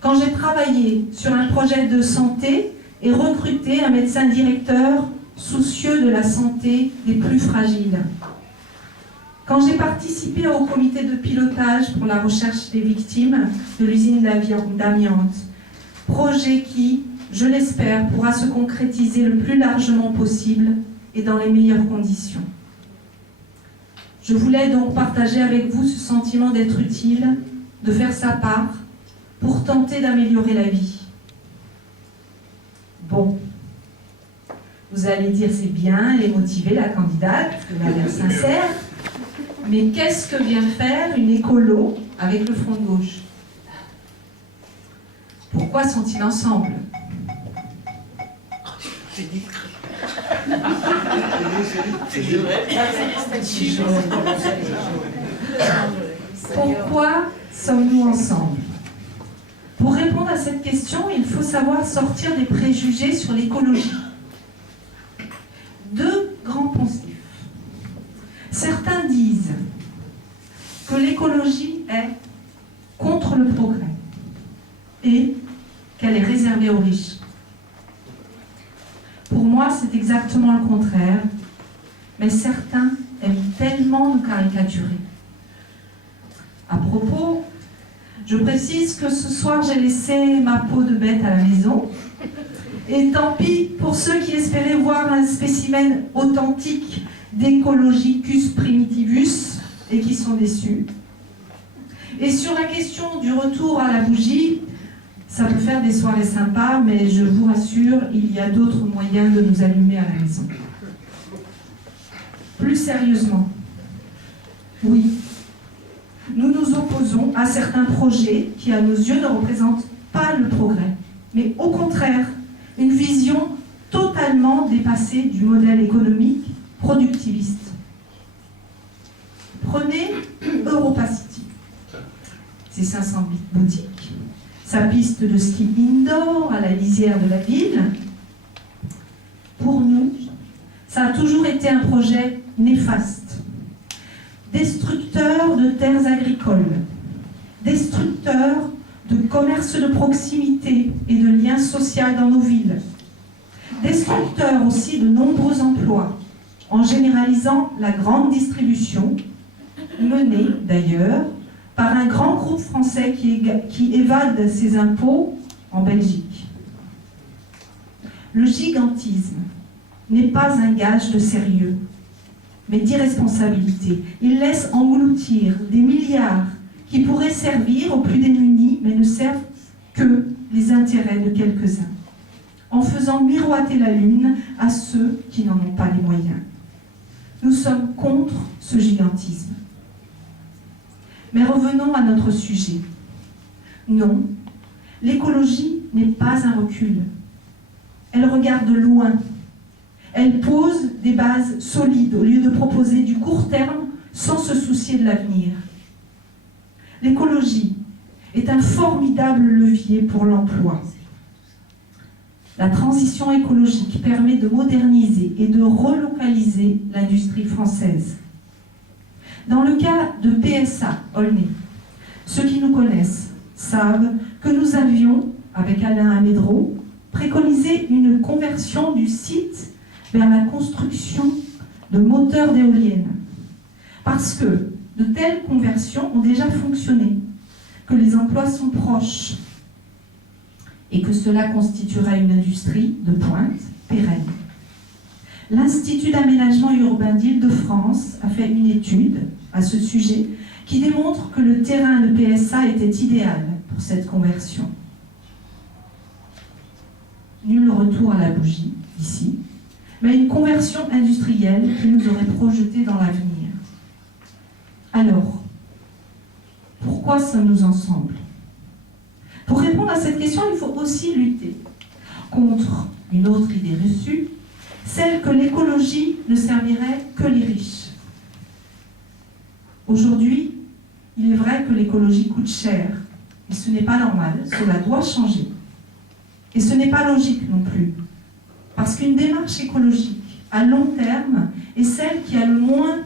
quand j'ai travaillé sur un projet de santé et recruté un médecin directeur soucieux de la santé des plus fragiles. Quand j'ai participé au comité de pilotage pour la recherche des victimes de l'usine d'amiante, projet qui, je l'espère, pourra se concrétiser le plus largement possible et dans les meilleures conditions. Je voulais donc partager avec vous ce sentiment d'être utile, de faire sa part, pour tenter d'améliorer la vie. Bon, vous allez dire c'est bien, elle est motivée, la candidate, elle a l'air sincère, mais qu'est-ce que vient faire une écolo avec le Front de gauche? Pourquoi sont-ils ensemble? Pourquoi sommes-nous ensemble? Pour répondre à cette question, il faut savoir sortir des préjugés sur l'écologie. Deux grands poncifs. Certains disent que l'écologie est contre le progrès et qu'elle est réservée aux riches. Pour moi, c'est exactement le contraire, mais certains aiment tellement nous caricaturer. À propos, je précise que ce soir, j'ai laissé ma peau de bête à la maison, et tant pis pour ceux qui espéraient voir un spécimen authentique d'Ecologicus primitivus et qui sont déçus. Et sur la question du retour à la bougie, ça peut faire des soirées sympas, mais je vous rassure, il y a d'autres moyens de nous allumer à la maison. Plus sérieusement, oui, nous nous opposons à certains projets qui, à nos yeux, ne représentent pas le progrès, mais au contraire, une vision totalement dépassée du modèle économique productiviste. Prenez EuropaCity, ses 500 boutiques, sa piste de ski indoor à la lisière de la ville. Pour nous, ça a toujours été un projet néfaste, destructeur de terres agricoles, destructeur de commerce de proximité et de liens sociaux dans nos villes, destructeur aussi de nombreux emplois, en généralisant la grande distribution, menée d'ailleurs par un grand groupe français qui évade ses impôts en Belgique. Le gigantisme n'est pas un gage de sérieux, mais d'irresponsabilité. Il laisse engloutir des milliards qui pourraient servir aux plus démunis, mais ne servent que les intérêts de quelques-uns, en faisant miroiter la lune à ceux qui n'en ont pas les moyens. Nous sommes contre ce gigantisme. Mais revenons à notre sujet. Non, l'écologie n'est pas un recul. Elle regarde loin. Elle pose des bases solides au lieu de proposer du court terme sans se soucier de l'avenir. L'écologie est un formidable levier pour l'emploi. La transition écologique permet de moderniser et de relocaliser l'industrie française. Dans le cas de PSA Aulnay, ceux qui nous connaissent savent que nous avions, avec Alain Amédreau, préconisé une conversion du site vers la construction de moteurs d'éoliennes. Parce que de telles conversions ont déjà fonctionné, que les emplois sont proches et que cela constituera une industrie de pointe pérenne. L'Institut d'aménagement urbain d'Île-de-France a fait une étude à ce sujet qui démontre que le terrain de PSA était idéal pour cette conversion. Nul retour à la bougie, ici, mais une conversion industrielle qui nous aurait projeté dans l'avenir. Alors, pourquoi sommes-nous ensemble? Pour répondre à cette question, il faut aussi lutter contre une autre idée reçue, celle que l'écologie ne servirait que les riches. Aujourd'hui, il est vrai que l'écologie coûte cher, et ce n'est pas normal, cela doit changer. Et ce n'est pas logique non plus, parce qu'une démarche écologique à long terme est celle qui a le moins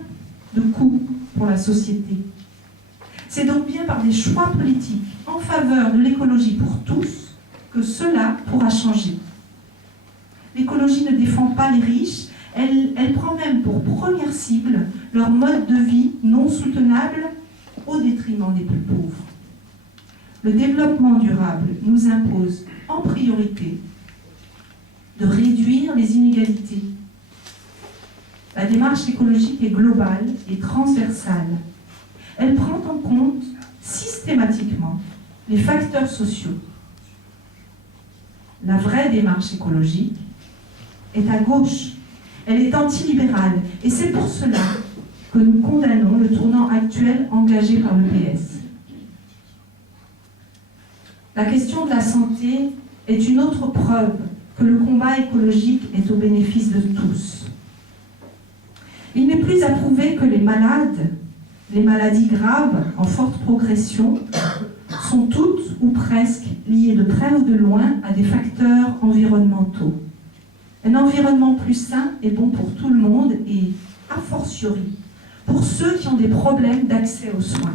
de coûts pour la société. C'est donc bien par des choix politiques en faveur de l'écologie pour tous que cela pourra changer. L'écologie ne défend pas les riches, elle prend même pour première cible leur mode de vie non soutenable au détriment des plus pauvres. Le développement durable nous impose en priorité de réduire les inégalités. La démarche écologique est globale et transversale. Elle prend en compte systématiquement les facteurs sociaux. La vraie démarche écologique est à gauche. Elle est antilibérale. Et c'est pour cela que nous condamnons le tournant actuel engagé par le PS. La question de la santé est une autre preuve que le combat écologique est au bénéfice de tous. Il n'est plus à prouver que les maladies graves en forte progression, sont toutes ou presque liées de près ou de loin à des facteurs environnementaux. Un environnement plus sain est bon pour tout le monde et, a fortiori, pour ceux qui ont des problèmes d'accès aux soins.